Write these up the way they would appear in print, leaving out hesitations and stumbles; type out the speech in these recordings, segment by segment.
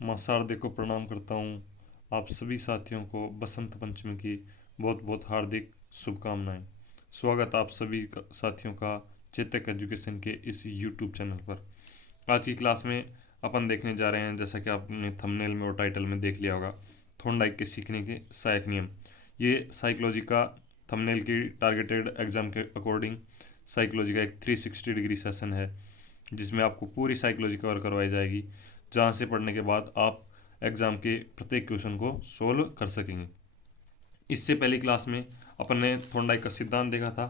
माँ शारदे को प्रणाम करता हूँ। आप सभी साथियों को बसंत पंचमी की बहुत बहुत हार्दिक शुभकामनाएं। स्वागत आप सभी साथियों का चेतक एजुकेशन के इस यूट्यूब चैनल पर। आज की क्लास में अपन देखने जा रहे हैं, जैसा कि आपने थंबनेल में और टाइटल में देख लिया होगा, थॉर्नडाइक के सीखने के सहायक नियम। ये साइकोलॉजी का थंबनेल की टारगेटेड एग्जाम के अकॉर्डिंग साइकोलॉजी का एक 360 डिग्री सेशन है, जिसमें आपको पूरी साइकोलॉजी कवर करवाई जाएगी, जहाँ से पढ़ने के बाद आप एग्ज़ाम के प्रत्येक क्वेश्चन को सोल्व कर सकेंगे। इससे पहली क्लास में अपन ने थॉर्नडाइक का सिद्धांत देखा था।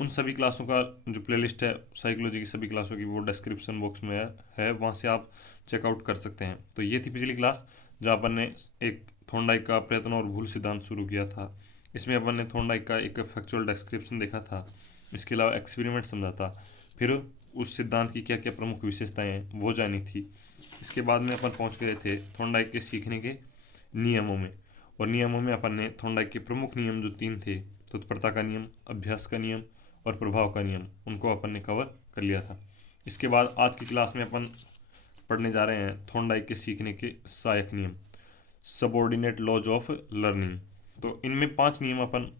उन सभी क्लासों का जो प्लेलिस्ट है साइकोलॉजी की सभी क्लासों की, वो डिस्क्रिप्शन बॉक्स में है, वहाँ से आप चेकआउट कर सकते हैं। तो ये थी पिछली क्लास, जहाँ अपन ने एक थॉर्नडाइक का प्रयत्न और भूल सिद्धांत शुरू किया था। इसमें अपन ने थॉर्नडाइक का एक फैक्चुअल डिस्क्रिप्शन देखा था, इसके अलावा एक्सपेरिमेंट समझा था, फिर उस सिद्धांत की क्या क्या प्रमुख विशेषताएं हैं वो जानी थी। इसके बाद में अपन पहुंच गए थे थॉर्नडाइक के सीखने के नियमों में। और नियमों में अपन ने थॉर्नडाइक के प्रमुख नियम जो 3 थे, तत्परता का नियम, अभ्यास का नियम और प्रभाव का नियम, उनको अपन ने कवर कर लिया था। इसके बाद आज की क्लास में अपन पढ़ने जा रहे हैं थॉर्नडाइक के सीखने के सहायक नियम, सबऑर्डिनेट लॉज ऑफ लर्निंग। तो इनमें 5 नियम अपन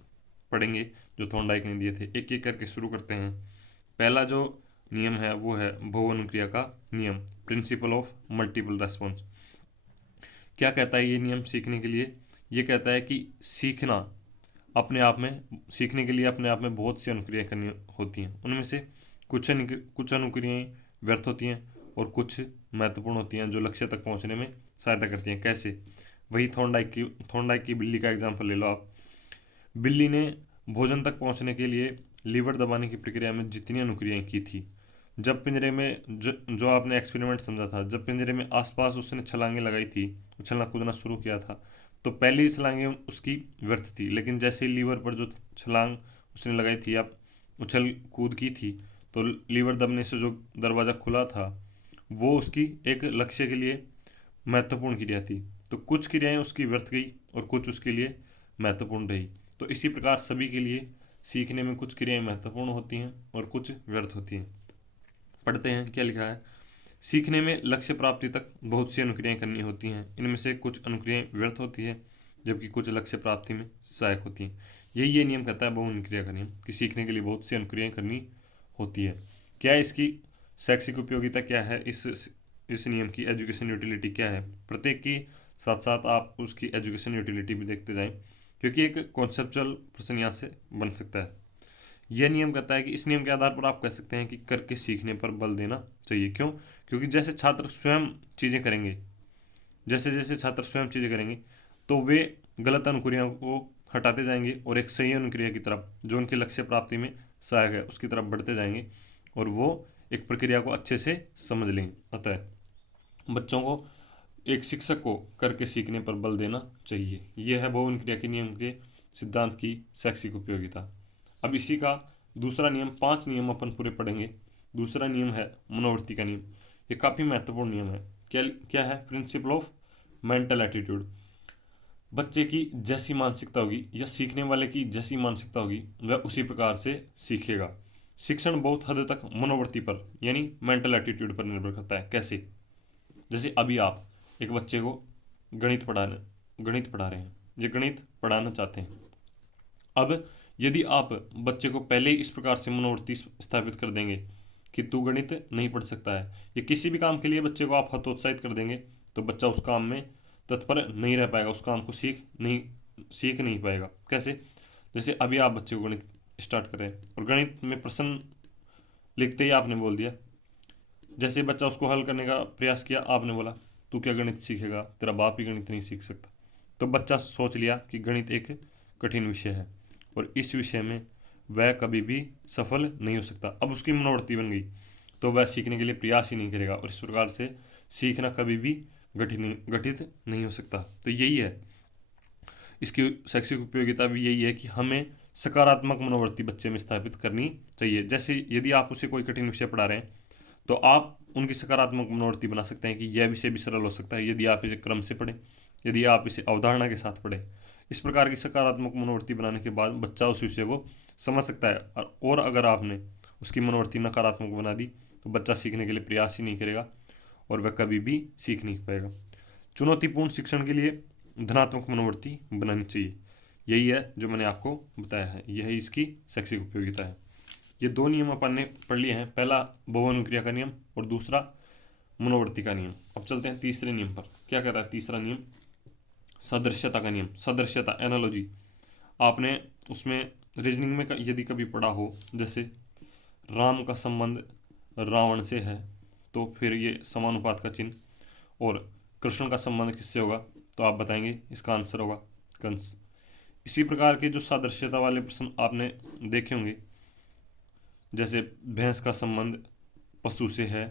पढ़ेंगे जो थॉर्नडाइक ने दिए थे। एक एक करके शुरू करते हैं। पहला जो नियम है वो है बहुअनुक्रिया का नियम, प्रिंसिपल ऑफ मल्टीपल रेस्पॉन्स। क्या कहता है ये नियम सीखने के लिए? ये कहता है कि सीखना अपने आप में, सीखने के लिए अपने आप में बहुत सी अनुक्रियाएं करनी होती हैं। उनमें से कुछ अनुक्रियाएं व्यर्थ होती हैं और कुछ महत्वपूर्ण होती हैं, जो लक्ष्य तक पहुंचने में सहायता करती हैं। कैसे? वही थॉर्नडाइक की बिल्ली का एग्जाम्पल ले लो आप। बिल्ली ने भोजन तक पहुंचने के लिए लीवर दबाने की प्रक्रिया में जितनी अनुक्रियाएं की थी, जब पिंजरे में जो आपने एक्सपेरिमेंट समझा था, जब पिंजरे में आसपास उसने छलांगे लगाई थी, उछलना कूदना शुरू किया था, तो पहली छलांगे उसकी व्यर्थ थी। लेकिन जैसे ही लीवर पर जो छलांग उसने लगाई थी, आप उछल कूद की थी, तो लीवर दबने से जो दरवाज़ा खुला था, वो उसकी एक लक्ष्य के लिए महत्वपूर्ण क्रिया थी। तो कुछ क्रियाएं उसकी व्यर्थ गई और कुछ उसके लिए महत्वपूर्ण रही। तो इसी प्रकार सभी के लिए सीखने में कुछ क्रियाएं महत्वपूर्ण होती हैं और कुछ व्यर्थ होती हैं। पढ़ते हैं क्या लिखा है। सीखने में लक्ष्य प्राप्ति तक बहुत सी अनुक्रियाएं करनी होती हैं। इनमें से कुछ अनुक्रियाएं व्यर्थ होती है, जबकि कुछ लक्ष्य प्राप्ति में सहायक होती हैं। यही ये नियम कहता है, बहु अनुक्रिया का नियम, कि सीखने के लिए बहुत सी अनुक्रियाएं करनी होती है। क्या है इसकी शैक्षिक उपयोगिता, क्या है इस नियम की एजुकेशन यूटिलिटी क्या है? प्रत्येक की साथ साथ आप उसकी एजुकेशन यूटिलिटी भी देखते जाएं, क्योंकि एक कॉन्सेप्चुअल प्रश्न यहाँ से बन सकता है। यह नियम कहता है कि इस नियम के आधार पर आप कह सकते हैं कि करके सीखने पर बल देना चाहिए। क्यों? क्योंकि जैसे छात्र स्वयं चीज़ें करेंगे, जैसे जैसे छात्र स्वयं चीज़ें करेंगे, तो वे गलत अनुक्रियाओं को हटाते जाएंगे और एक सही अनुक्रिया की तरफ, जो उनके लक्ष्य प्राप्ति में सहायक है, उसकी तरफ बढ़ते जाएंगे और वो एक प्रक्रिया को अच्छे से समझ लेंगे। अतः बच्चों को, एक शिक्षक को करके सीखने पर बल देना चाहिए। यह है बहु क्रिया के नियम के सिद्धांत की शैक्षिक उपयोगिता। अब इसी का दूसरा नियम, 5 नियम अपन पूरे पढ़ेंगे। दूसरा नियम है मनोवृत्ति का नियम। ये काफ़ी महत्वपूर्ण नियम है। क्या क्या है? Principle of mental attitude. बच्चे की जैसी मानसिकता होगी या सीखने वाले की जैसी मानसिकता होगी, वह उसी प्रकार से सीखेगा। शिक्षण बहुत हद तक मनोवृत्ति पर, यानी मेंटल एटीट्यूड पर निर्भर करता है। कैसे? जैसे अभी आप एक बच्चे को गणित पढ़ा रहे हैं, ये गणित पढ़ाना चाहते हैं। अब यदि आप बच्चे को पहले ही इस प्रकार से मनोवृत्ति स्थापित कर देंगे कि तू गणित नहीं पढ़ सकता है, या किसी भी काम के लिए बच्चे को आप हतोत्साहित कर देंगे, तो बच्चा उस काम में तत्पर नहीं रह पाएगा, उस काम को सीख नहीं पाएगा। कैसे? जैसे अभी आप बच्चे को गणित स्टार्ट कर रहे हैं और गणित में प्रश्न लिखते ही आपने बोल दिया, जैसे ही बच्चा उसको हल करने का प्रयास किया, आपने बोला तू क्या गणित सीखेगा, तेरा बाप ही गणित नहीं सीख सकता। तो बच्चा सोच लिया कि गणित एक कठिन विषय है और इस विषय में वह कभी भी सफल नहीं हो सकता। अब उसकी मनोवृत्ति बन गई, तो वह सीखने के लिए प्रयास ही नहीं करेगा और इस प्रकार से सीखना कभी भी गठित नहीं हो सकता। तो यही है इसकी शैक्षिक उपयोगिता भी, यही है कि हमें सकारात्मक मनोवृत्ति बच्चे में स्थापित करनी चाहिए। जैसे यदि आप उसे कोई कठिन विषय पढ़ा रहे हैं, तो आप उनकी सकारात्मक मनोवृत्ति बना सकते हैं कि यह विषय भी सरल हो सकता है यदि आप इसे क्रम से पढ़ें, यदि आप इसे अवधारणा के साथ पढ़ें। इस प्रकार की सकारात्मक मनोवृत्ति बनाने के बाद बच्चा उस विषय को समझ सकता है। और अगर आपने उसकी मनोवृत्ति नकारात्मक बना दी, तो बच्चा सीखने के लिए प्रयास ही नहीं करेगा और वह कभी भी सीख नहीं पाएगा। चुनौतीपूर्ण शिक्षण के लिए धनात्मक मनोवृत्ति बनानी चाहिए। यही है जो मैंने आपको बताया है, यही इसकी शैक्षिक उपयोगिता है। ये दो नियम अपन ने पढ़ लिए हैं, पहला बहुअनुक्रिया का नियम और दूसरा मनोवृत्ति का नियम। अब चलते हैं तीसरे नियम पर। क्या कहता है तीसरा नियम? सदृश्यता का नियम। सदृश्यता, एनालॉजी। आपने उसमें रीजनिंग में यदि कभी पढ़ा हो, जैसे राम का संबंध रावण से है तो फिर ये समानुपात का चिन्ह, और कृष्ण का संबंध किससे होगा तो आप बताएंगे इसका आंसर होगा कंस। इसी प्रकार के जो सादृश्यता वाले प्रश्न आपने देखे होंगे, जैसे भैंस का संबंध पशु से है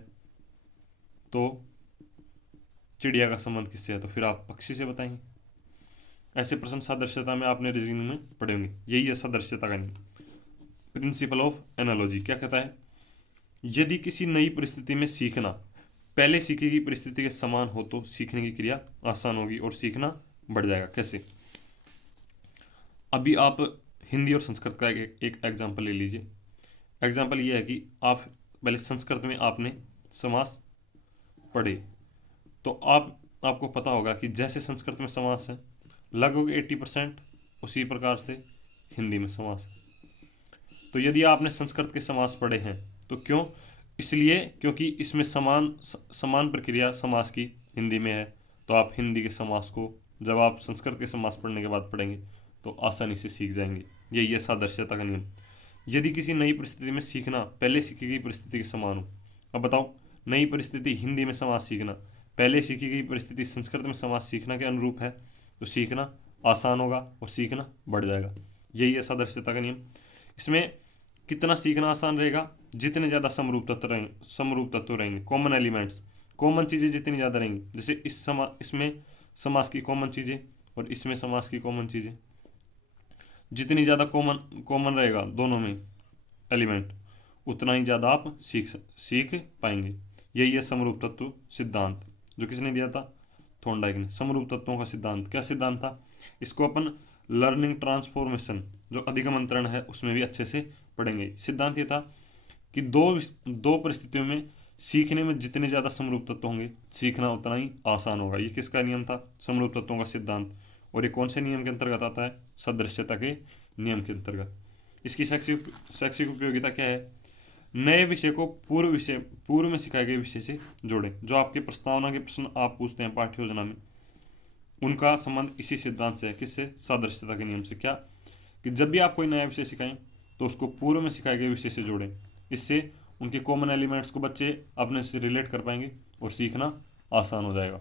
तो चिड़िया का संबंध किससे है तो फिर आप पक्षी से बताएंगे। ऐसे प्रश्न सादृश्यता में आपने रीजनिंग में पढ़े होंगे। यही है सादृश्यता का नियम, प्रिंसिपल ऑफ एनालॉजी। क्या कहता है? यदि किसी नई परिस्थिति में सीखना पहले सीखी गई परिस्थिति के समान हो तो सीखने की क्रिया आसान होगी और सीखना बढ़ जाएगा। कैसे? अभी आप हिंदी और संस्कृत का एक एग्जाम्पल ले लीजिए। एग्जाम्पल ये है कि आप पहले संस्कृत में आपने समास पढ़े, तो आपको पता होगा कि जैसे संस्कृत में समास है लगभग 80% उसी प्रकार से हिंदी में समास है। तो यदि आपने संस्कृत के समास पढ़े हैं तो क्यों? इसलिए क्योंकि इसमें समान प्रक्रिया समास की हिंदी में है, तो आप हिंदी के समास को जब आप संस्कृत के समास पढ़ने के बाद पढ़ेंगे तो आसानी से सीख जाएंगे। यही है सादृश्यता का नियम। यदि किसी नई परिस्थिति में सीखना पहले सीखी गई परिस्थिति के समान हो। अब बताओ, नई परिस्थिति हिंदी में समास सीखना पहले सीखी गई परिस्थिति संस्कृत में समास सीखना के अनुरूप है तो सीखना आसान होगा और सीखना बढ़ जाएगा। यही है सादृश्यता का नियम। इसमें कितना सीखना आसान रहेगा? जितने ज़्यादा समरूप तत्व रहेंगे, कॉमन एलिमेंट्स, कॉमन चीज़ें जितनी ज़्यादा रहेंगी, जैसे इसमें समास की कॉमन चीज़ें और इसमें समास की कॉमन चीज़ें, जितनी ज़्यादा कॉमन रहेगा दोनों में एलिमेंट, उतना ही ज़्यादा आप सीख पाएंगे। यही है समरूप तत्व सिद्धांत, जो किसने दिया था? थॉर्नडाइक ने। समरूप तत्वों का सिद्धांत क्या सिद्धांत था? इसको अपन लर्निंग ट्रांसफॉर्मेशन जो अधिगमंत्रण है उसमें भी अच्छे से पढ़ेंगे। सिद्धांत ये था कि दो परिस्थितियों में सीखने में जितने ज़्यादा समरूप तत्व होंगे सीखना उतना ही आसान होगा। ये किसका नियम था? समरूप तत्वों का सिद्धांत। और ये कौन से नियम के अंतर्गत आता है? सदृश्यता के नियम के अंतर्गत। इसकी शैक्षिक उपयोगिता क्या है? नए विषय को पूर्व में सिखाए गए विषय से जोड़ें। जो आपके प्रस्तावना के प्रश्न आप पूछते हैं पाठ्य योजना में, उनका संबंध इसी सिद्धांत से है। किससे? सादृश्यता के नियम से। क्या? कि जब भी आप कोई नया विषय सिखाएं तो उसको पूर्व में सिखाए गए विषय से जोड़ें। इससे उनके कॉमन एलिमेंट्स को बच्चे अपने से रिलेट कर पाएंगे और सीखना आसान हो जाएगा।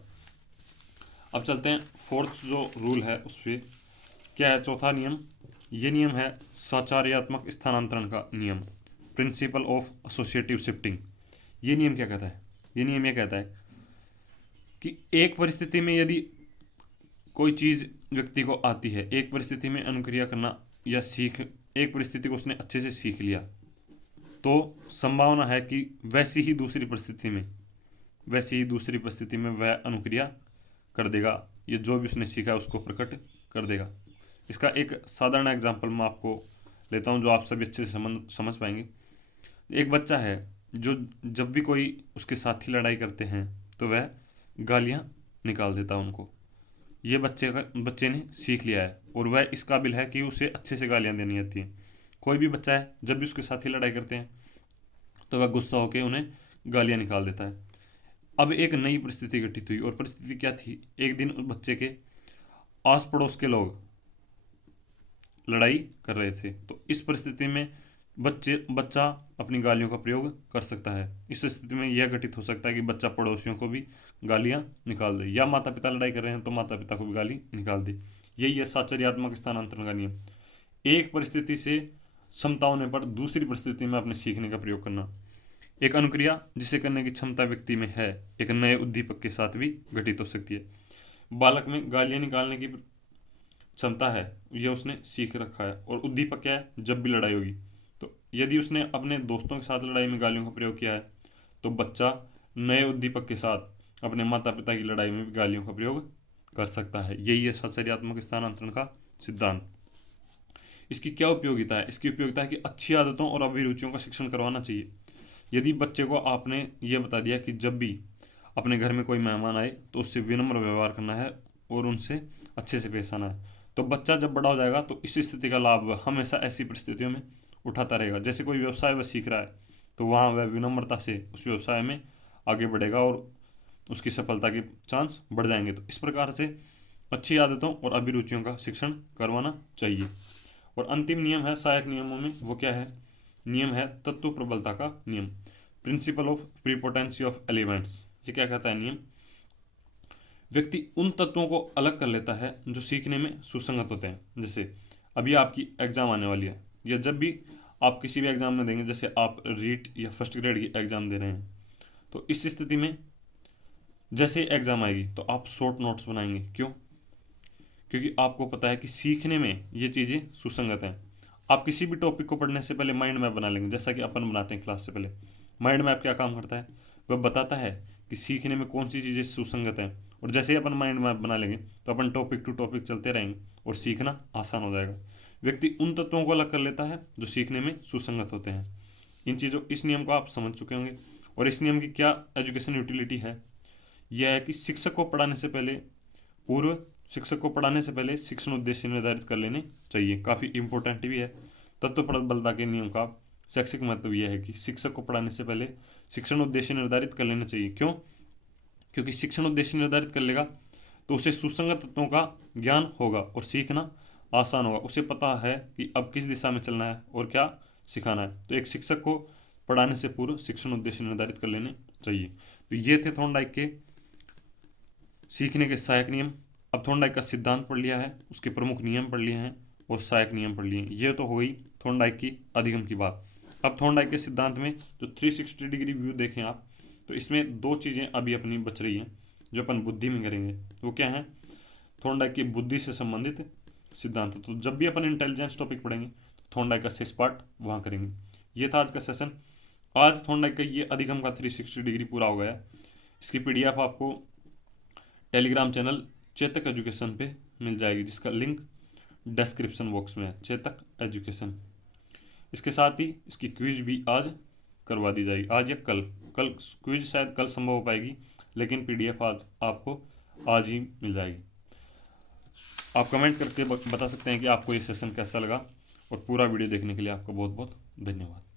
अब चलते हैं फोर्थ जो रूल है उस पर। क्या है चौथा नियम? ये नियम है साचार्यात्मक स्थानांतरण का नियम, प्रिंसिपल ऑफ एसोसिएटिव शिफ्टिंग। ये नियम क्या कहता है? ये नियम ये कहता है कि एक परिस्थिति में यदि कोई चीज़ व्यक्ति को आती है, एक परिस्थिति में अनुक्रिया करना या एक परिस्थिति को उसने अच्छे से सीख लिया, तो संभावना है कि वैसी ही दूसरी परिस्थिति में वह अनुक्रिया कर देगा, ये जो भी उसने सीखा उसको प्रकट कर देगा। इसका एक साधारण एग्जाम्पल मैं आपको लेता हूँ जो आप सभी अच्छे से समझ पाएंगे। एक बच्चा है जो जब भी कोई उसके साथी लड़ाई करते हैं तो वह गालियाँ निकाल देता है उनको। ये बच्चे ने सीख लिया है और वह इस काबिल है कि उसे अच्छे से गालियाँ देनी आती हैं। कोई भी बच्चा है जब भी उसके साथी लड़ाई करते हैं तो वह गुस्सा होकर उन्हें गालियाँ निकाल देता है। अब एक नई परिस्थिति घटित हुई और परिस्थिति क्या थी? एक दिन उस बच्चे के आस पड़ोस के लोग लड़ाई कर रहे थे, तो इस परिस्थिति में बच्चा अपनी गालियों का प्रयोग कर सकता है। इस स्थिति में यह घटित हो सकता है कि बच्चा पड़ोसियों को भी गालियां निकाल दे, या माता पिता लड़ाई कर रहे हैं तो माता पिता को भी गाली निकाल दे। यही है साचर्यात्मक स्थानांतरण का नियम। एक परिस्थिति से क्षमता होने पर दूसरी परिस्थिति में अपने सीखने का प्रयोग करना। एक अनुक्रिया जिसे करने की क्षमता व्यक्ति में है एक नए उद्दीपक के साथ भी घटित हो सकती है। बालक में गालियां निकालने की क्षमता है, यह उसने सीख रखा है, और उद्दीपक क्या है? जब भी लड़ाई होगी तो यदि उसने अपने दोस्तों के साथ लड़ाई में गालियों का प्रयोग किया है तो बच्चा नए उद्दीपक के साथ अपने माता पिता की लड़ाई में भी गालियों का प्रयोग कर सकता है। यही है साचर्यात्मक स्थानांतरण का सिद्धांत। इसकी क्या उपयोगिता है? इसकी उपयोगिता है कि अच्छी आदतों और अभिरुचियों का शिक्षण करवाना चाहिए। यदि बच्चे को आपने ये बता दिया कि जब भी अपने घर में कोई मेहमान आए तो उससे विनम्र व्यवहार करना है और उनसे अच्छे से पेश आना है। तो बच्चा जब बड़ा हो जाएगा तो इस स्थिति का लाभ वह हमेशा ऐसी परिस्थितियों में उठाता रहेगा। जैसे कोई व्यवसाय वह सीख रहा है तो वहाँ वह विनम्रता से उस व्यवसाय में आगे बढ़ेगा और उसकी सफलता के चांस बढ़ जाएंगे। तो इस प्रकार से अच्छी आदतों और अभिरुचियों का शिक्षण करवाना चाहिए। और अंतिम नियम है सहायक नियमों में, वो क्या है? नियम है तत्व प्रबलता का नियम, principle of prepotency of elements. ये क्या कहता है नियम? व्यक्ति उन तत्वों को अलग कर लेता है जो सीखने में सुसंगत होते हैं। जैसे अभी आपकी एग्जाम आने वाली है, या जब भी आप किसी भी एग्जाम में देंगे, जैसे आप रीट या फर्स्ट ग्रेड की एग्जाम दे रहे हैं, तो इस स्थिति में जैसे ही एग्जाम आएगी तो आप शॉर्ट नोट्स बनाएंगे। क्यों? क्योंकि आपको पता है कि सीखने में ये चीज़ें सुसंगत हैं। आप किसी भी टॉपिक को पढ़ने से पहले माइंड मैप बना लेंगे, जैसा कि अपन बनाते हैं क्लास से पहले। माइंड मैप क्या काम करता है? वह बताता है कि सीखने में कौन सी चीज़ें सुसंगत हैं, और जैसे ही अपन माइंड मैप बना लेंगे तो अपन टॉपिक टू टॉपिक चलते रहेंगे और सीखना आसान हो जाएगा। व्यक्ति उन तत्वों को अलग कर लेता है जो सीखने में सुसंगत होते हैं। इस नियम को आप समझ चुके होंगे। और इस नियम की क्या एजुकेशन यूटिलिटी है? यह है कि शिक्षक को पढ़ाने से पहले शिक्षण उद्देश्य निर्धारित कर लेने चाहिए। काफ़ी इंपॉर्टेंट भी है। तत्व प्रबलता के नियम का शैक्षिक महत्व यह है कि शिक्षक को पढ़ाने से पहले शिक्षण उद्देश्य निर्धारित कर लेना चाहिए। क्यों? क्योंकि शिक्षण उद्देश्य निर्धारित कर लेगा तो उसे सुसंगत तत्वों का ज्ञान होगा और सीखना आसान होगा। उसे पता है कि अब किस दिशा में चलना है और क्या सिखाना है। तो एक शिक्षक को पढ़ाने से पूर्व शिक्षण उद्देश्य निर्धारित कर लेने चाहिए। तो ये थे थॉर्नडाइक के सीखने के सहायक नियम। अब थॉर्नडाइक का सिद्धांत पढ़ लिया है, उसके प्रमुख नियम पढ़ लिए हैं और सहायक नियम पढ़ लिए हैं। ये तो हो गई थॉर्नडाइक की अधिगम की बात। अब थॉर्नडाइक के सिद्धांत में जो 360 डिग्री व्यू देखें आप, तो इसमें दो चीज़ें अभी अपनी बच रही हैं जो अपन बुद्धि में करेंगे। वो क्या है? थॉर्नडाइक की बुद्धि से संबंधित सिद्धांत। तो जब भी अपन इंटेलिजेंस टॉपिक पढ़ेंगे तो थॉर्नडाइक का शेष पार्ट वहाँ करेंगे। ये था आज का सेशन। आज थॉर्नडाइक का ये अधिगम का 360 डिग्री पूरा हो गया। इसकी PDF आपको टेलीग्राम चैनल चेतक एजुकेशन पे मिल जाएगी, जिसका लिंक डिस्क्रिप्शन बॉक्स में है, चेतक एजुकेशन। इसके साथ ही इसकी क्विज भी आज करवा दी जाएगी, आज या कल। क्विज शायद कल संभव हो पाएगी, लेकिन PDF आज आपको आज ही मिल जाएगी। आप कमेंट करके बता सकते हैं कि आपको ये सेशन कैसा लगा। और पूरा वीडियो देखने के लिए आपका बहुत बहुत धन्यवाद।